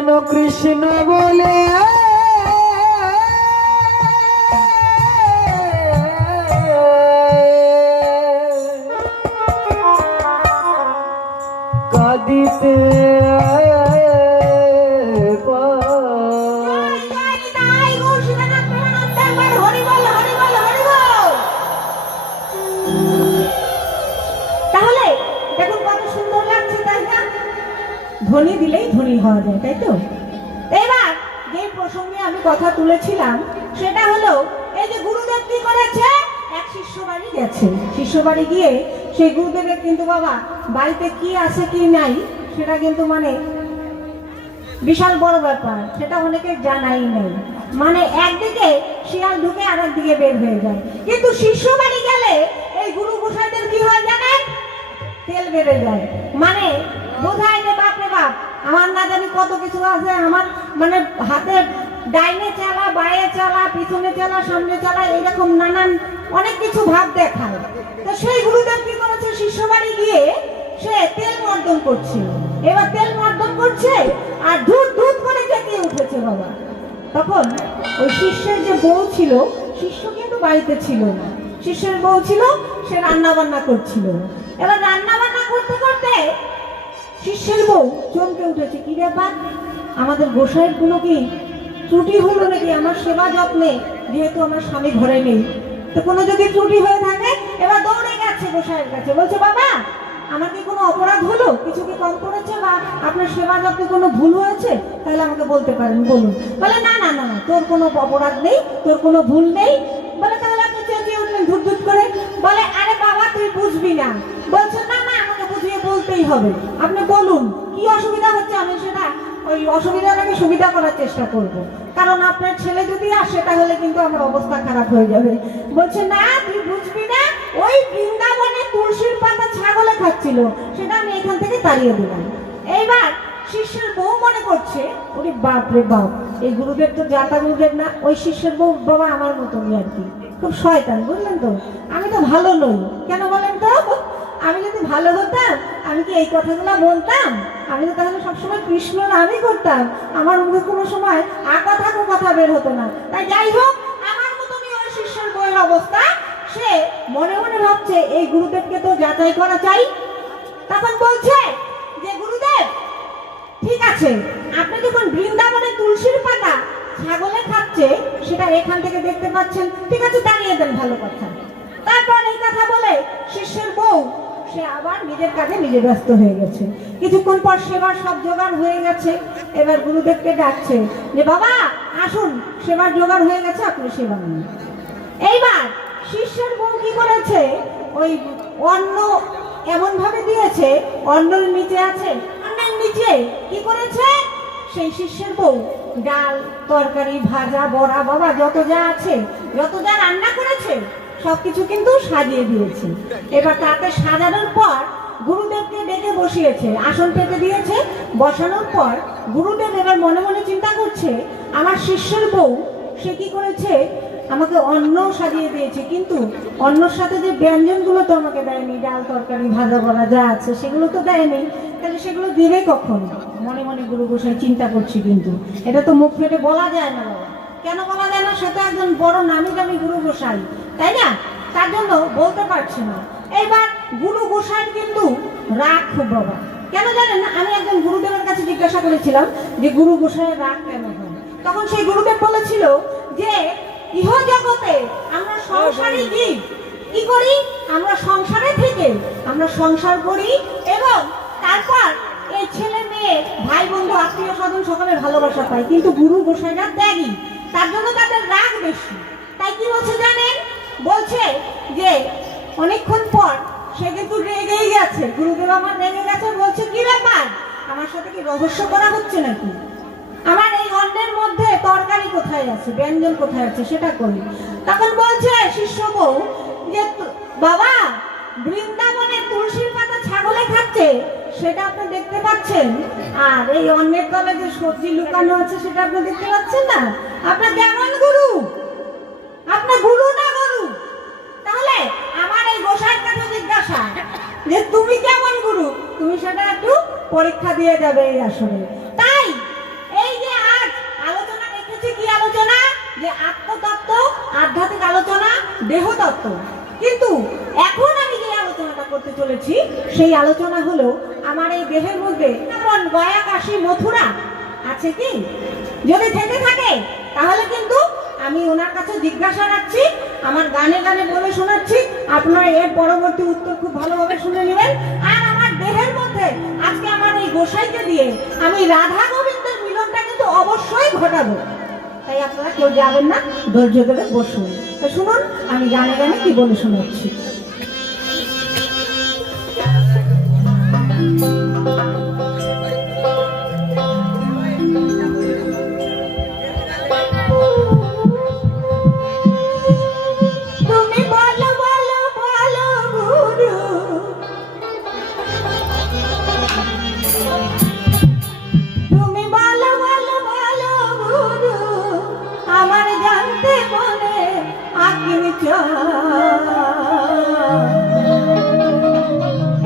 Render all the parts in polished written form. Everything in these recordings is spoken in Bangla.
কেন কৃষ্ণ বলে কাঁদিতে ধ্বনি দিলেই ধনী হওয়া যায়, তাই তো? এবার যে প্রসঙ্গে আমি কথা তুলেছিলাম সেটা হলো এই যে গুরুদেব কি করেছে, এক শিষ্য বাড়ি গেছে। শিষ্য বাড়ি গিয়ে সেই গুরুদেবের কিন্তু বাবা বাড়িতে কি আছে কি নাই সেটা কিন্তু মানে বিশাল বড় ব্যাপার, সেটা অনেকে জানাই নেই। মানে একদিকে শিয়াল ঢুকে আর একদিকে বের হয়ে যায়। কিন্তু শিষ্য বাড়ি গেলে এই গুরু গোসাইদের কি হয় জানেন, তেল বেড়ে যায়। মানে বোঝায় যে বাপ রে বাপ, আমার না জানি কত কিছু আছে, আমার মানে হাতে ডাইনে চালা, বায়ে চালা, পিছনে চালা, সামনে চালা, এইরকম নানান অনেক কিছু ভাব দেখায়। তো সেই গুরুদেব কি করেছে, শিষ্য বাড়ি গিয়ে সে তেল মর্দন করছে। এবার তেল মর্দন করছে আর ধূপ ধূপ করে চেঁচিয়ে উঠেছে বাবা। তখন ওই শিষ্যের যে বউ ছিল, শিষ্য কিন্তু বাড়িতে ছিল না, শিষ্যের বউ ছিল, সে রান্না বান্না করছিল। এবার রান্না বান্না করতে করতে শিষ্যের বউ চমকে উঠেছে, কি ব্যাপার, আমাদের গোসাইয়ের কোনো কি ত্রুটি হলো নাকি আমার সেবা যত্নে, যেহেতু আমার স্বামী ঘরে নেই, তো কোনো যদি ত্রুটি হয়ে থাকে। এবার দৌড়ে গেছে গোসাইয়ের কাছে, বলছে বাবা আমার কি কোনো অপরাধ হলো, কিছু কি কম করেছে বা আপনার সেবা যত্নে কোনো ভুল হয়েছে, তাহলে আমাকে বলতে পারেন, বলুন। বলে না না না, তোর কোনো অপরাধ নেই, তোর কোনো ভুল নেই। বলে তাহলে আপনি চেঁচিয়ে উঠলেন ধুত ধুত করে। বলে আরে বাবা তুই বুঝবি না। বলছে না না, আমাকে বুঝিয়ে বলতেই হবে, আপনি বলুন কি অসুবিধা হচ্ছে, আমি সেটা ওই অসুবিধাটাকে সুবিধা করার চেষ্টা করব। কারণ আপনার ছেলে যদি আসে তাহলে কিন্তু আমার অবস্থা খারাপ হয়ে যাবে। বলছে না তুই বুঝবি না, ওই বৃন্দাবনে তুলসীর পাতা ছাগলে খাচ্ছিল, সেটা আমি এখান থেকে তাড়িয়ে দিলাম। এইবার শিষ্যের বউ মনে করছে, ওরে বাপ রে বাপ, এই গুরুদেব তো জাতা গুরুদেব না, ওই শিষ্যের বউ বাবা আমার মতনই আর কি, খুব শয়তান, বুঝলেন তো। আমি তো ভালো নই, কেন বলেন তো? আমি যদি ভালো হতাম আমি কি এই কথাগুলো বলতাম? আমি তো তাহলে সবসময় কৃষ্ণ নামই করতাম, আমার মুখে কোনো সময় কথা বের হতো না। তাই যাই হোক, আমার মতনই ওই শিষ্যের বউয়ের অবস্থা। সে মনে মনে ভাবছে এই গুরুদেবকে তো যাচাই করা চাই। তখন বলছে যে গুরুদেব ঠিক আছে, আপনি যখন বৃন্দাবনে তুলসীর পাতা ছাগলে খাচ্ছে সেটা এখান থেকে দেখতে পাচ্ছেন, ঠিক আছে দাঁড়িয়ে দেন, ভালো কথা। তারপর এই কথা বলে শিষ্যের বউ সে আবার নিজের কাজে নিজে ব্যস্ত হয়ে গেছে। কিছুক্ষণ পর সেবার সব জোগাড় হয়ে গেছে। এবার গুরুদেবকে ডাকছে যে বাবা আসুন, সেবার জোগাড় হয়ে গেছে, আপনি সেবা নিন। এইবার শিষ্যের বউ কি করেছে, ওই অন্ন এমন ভাবে দিয়েছে, অন্নের নিচে আছে, অন্নের নিচে কি করেছে সেই শিষ্যের বউ ডাল তরকারি ভাজা বড়া বাবা যত যা আছে, যত যা রান্না করেছে সবকিছু কিন্তু সাজিয়ে দিয়েছে। এবার তাতে সাজানোর পর গুরুদেবকে ডেকে বসিয়েছে, আসন পেতে দিয়েছে। বসানোর পর গুরুদেব এবার মনে মনে চিন্তা করছে, আমার শিষ্যের বউ সে কি করেছে, আমাকে অন্ন সাজিয়ে দিয়েছে, কিন্তু অন্নর সাথে যে ব্যঞ্জনগুলো তো আমাকে দেয়নি, ডাল তরকারি ভাজা বড়া যা আছে সেগুলো তো দেয়নি, তাহলে সেগুলো দিবে কখন? মনে মনে গুরু গোসাই চিন্তা করছি, কিন্তু এটা তো মুখ ফেটে বলা যায় না বাবা। কেন বলা যায় না? সে তো একজন বড় নামি দামি গুরু গোসাই, তাই না? তার জন্য বলতে পারছে না। এইবার গুরু গোসাই কিন্তু রাগ খুব বাবা। কেন জানেন না? আমি একজন গুরুদেবের কাছে জিজ্ঞাসা করেছিলাম যে গুরু গোসাইয়ের রাগ কেন হয়। তখন সেই গুরুদেব বলেছিল যে ইহ জগতে আমরা সংসারী জীব, কি করি আমরা সংসারে থেকে আমরা সংসার করি এবং তারপর এই ছেলে মেয়ে ভাই বন্ধু আত্মীয় স্বজন সকলের ভালোবাসা পাই, কিন্তু গুরু গোসাইরা ত্যাগী, তার জন্য তাদের রাগ বেশি। তাই কি বলছে জানেন? বলছে যে অনেকক্ষণ পর সে কিন্তু রেগেই গেছে, গুরুদেব আমার রেগে গেছে। বলছে কি ব্যাপার, আমার সাথে কি রহস্য করা হচ্ছে নাকি? আমার এই অন্নের মধ্যে তরকারি কোথায় আছে, ব্যঞ্জন কোথায় আছে সেটা করি। তখন বলছে শিষ্য বউ যে বাবা বৃন্দাবনে তুলসীর পাতা ছাগলে খাচ্ছে সেটা আপনি দেখতে পাচ্ছেন, আর এই অন্নের তলে যে সবজি লুকানো আছে সেটা আপনি দেখতে পাচ্ছেন না। আপনার কেমন গুরু? আপনার গুরু না গরু? তাহলে আমার এই গোসাইয়ের কাছে জিজ্ঞাসা যে তুমি কেমন গুরু, তুমি সেটা একটু পরীক্ষা দিয়ে যাবে এই আসরে। তাই যে আত্মতত্ত্ব, আধ্যাত্মিক আলোচনা, দেহতত্ত্ব। কিন্তু এখন আমি যে আলোচনাটা করতে চলেছি সেই আলোচনা হলো আমার এই দেহের মধ্যে এমন গয়া, কাশী, মথুরা আছে কি? যদি থেকে থাকে তাহলে কিন্তু আমি ওনার কাছে জিজ্ঞাসা রাখছি, আমার গানে গানে বলে শোনাচ্ছি, আপনারা এর পরবর্তী উত্তর খুব ভালোভাবে শুনে নেবেন। আর আমার দেহের মধ্যে আজকে আমার এই গোসাইকে দিয়ে আমি রাধা গোবিন্দের মিলনটা কিন্তু অবশ্যই ঘটাবো। তাই আপনারা কেউ যাবেন না, ধৈর্য ধরে বসুন। তো শুনুন আমি গানে গানে কি বলে শোনাচ্ছি।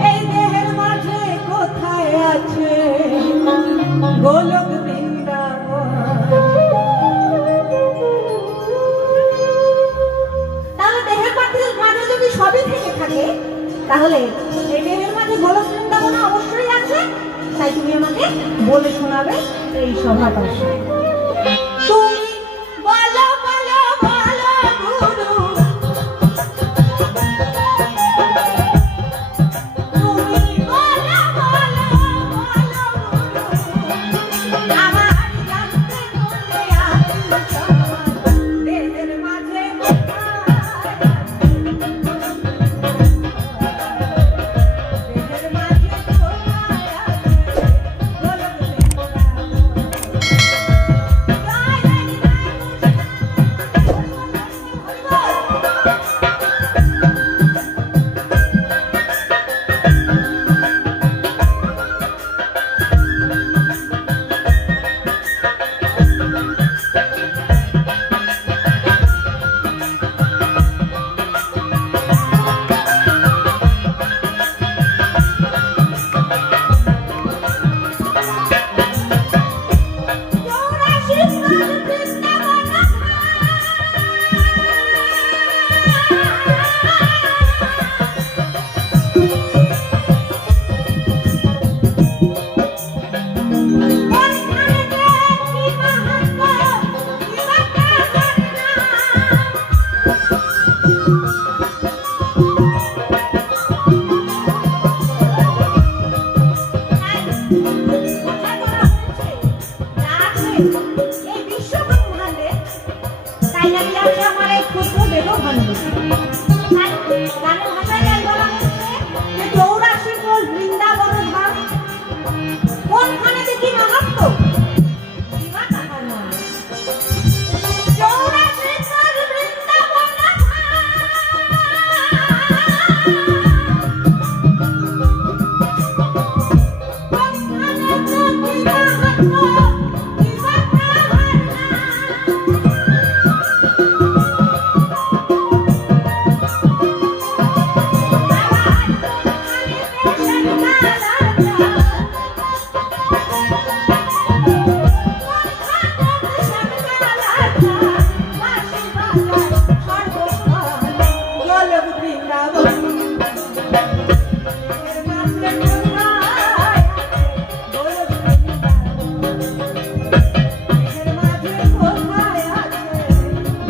এই দেহের মাঝে কোথায় আছে গোলক বৃন্দাবন? তাহলে দেহের মাঝে যদি সবই থেকে থাকে তাহলে এই দেহের মাঝে গোলক বৃন্দাবন অবশ্যই আছে। তাই তুমি আমাকে বলে শোনাবে এই সভাপাশে। তুমি বলো বলো বলো গুরু, তুমি বলো বলো বলো গুরু, আমার জানতে মনে আছে দেহের মাঝে দেহের মাঝে কোথায় আছে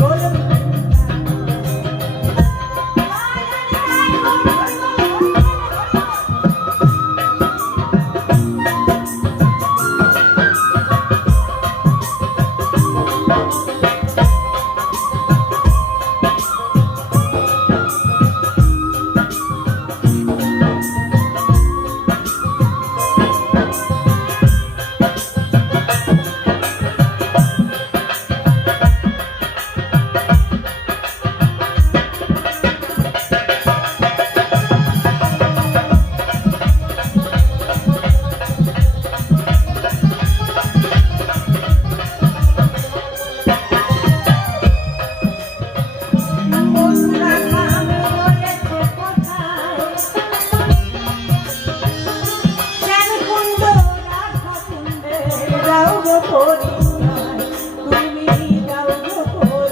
গোলক দাও গো পরিচয়, তুমি দাও গো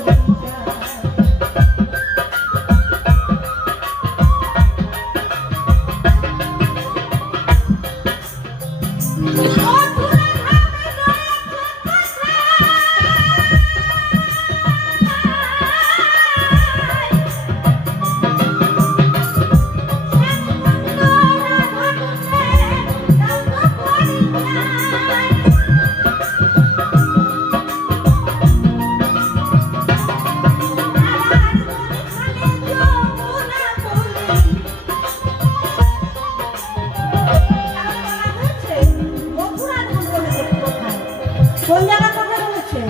কোন জায়গার কথা বলেছে?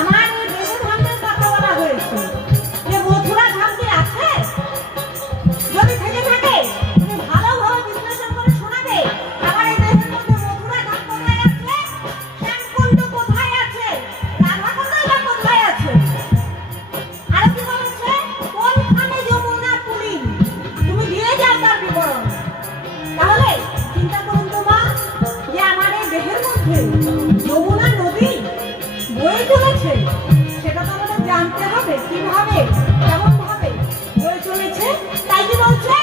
আমার এই দেহ ধামের কথা বলা হয়েছে। যে মথুরা ধাম কি আছে? যদি থেকে থাকে তুমি ভালোভাবে বিশ্লেষণ করে শোনাবে। আমার এই দেহের মধ্যে মথুরা ধাম কোথায় আছে? শ্যামকুণ্ড কোথায় আছে? রাধাকুণ্ড বা কোথায় আছে? আর কি বলেছে? কোনখানে যমুনা পুরী? তুমি দিয়ে যাও তার বিবরণ। তাহলে চিন্তা করুন তো মা, যে আমার এই দেহের মধ্যে যমুনা নদী বয়ে চলেছে, সেটা তো আমাদের জানতে হবে কিভাবে, কেমন ভাবে বয়ে চলেছে। তাই কি বলছে?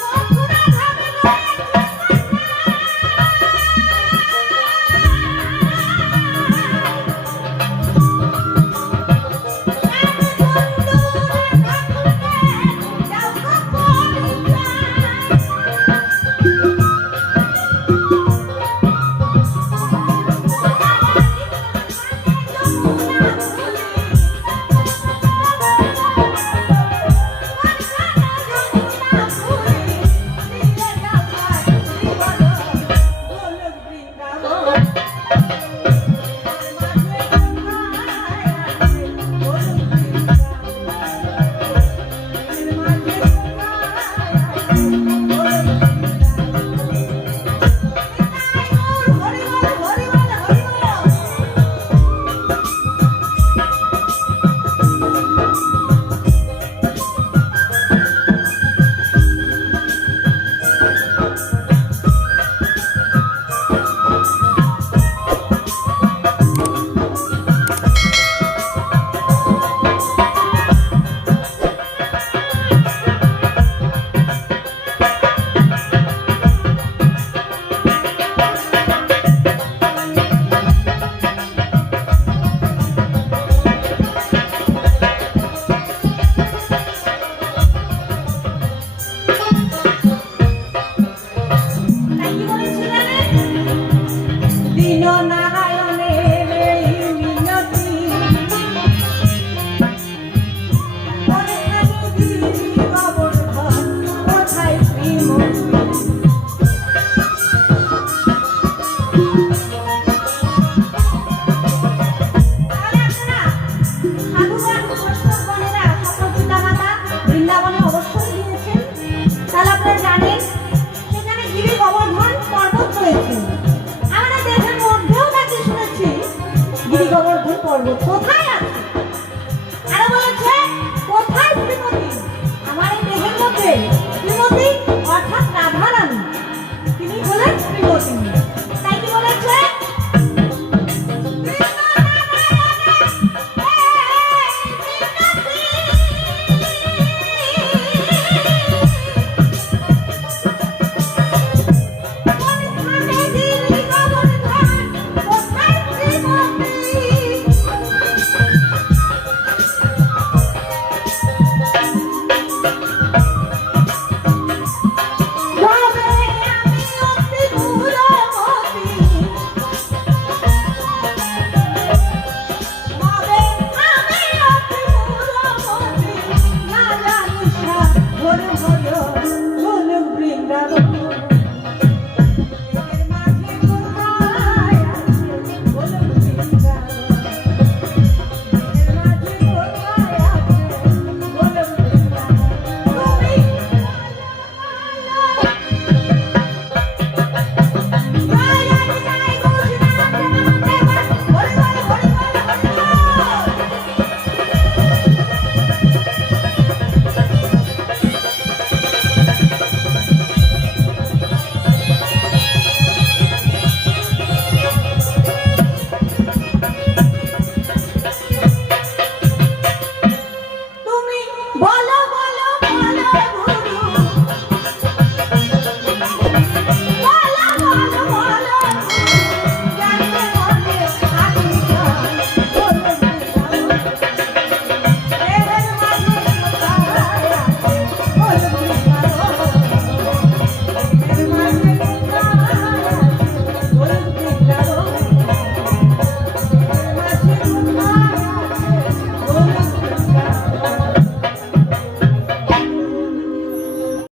মথুরা ধামে বৃন্দাবনে অবশ্যই গিয়েছেন। তাহলে আপনারা জানেন সেখানে গিরি গোবর্ধন পর্বত রয়েছে। আমরা দেশের মধ্যেও নাকি শুনেছি গিরি গোবর্ধন পর্বত কোথায় আছে। আরো বলেছে কোথায় শ্রীমতী? আমার এই দেহের মধ্যে শ্রীমতী অর্থাৎ রাধা রানী, তিনি হলেন শ্রীমতী।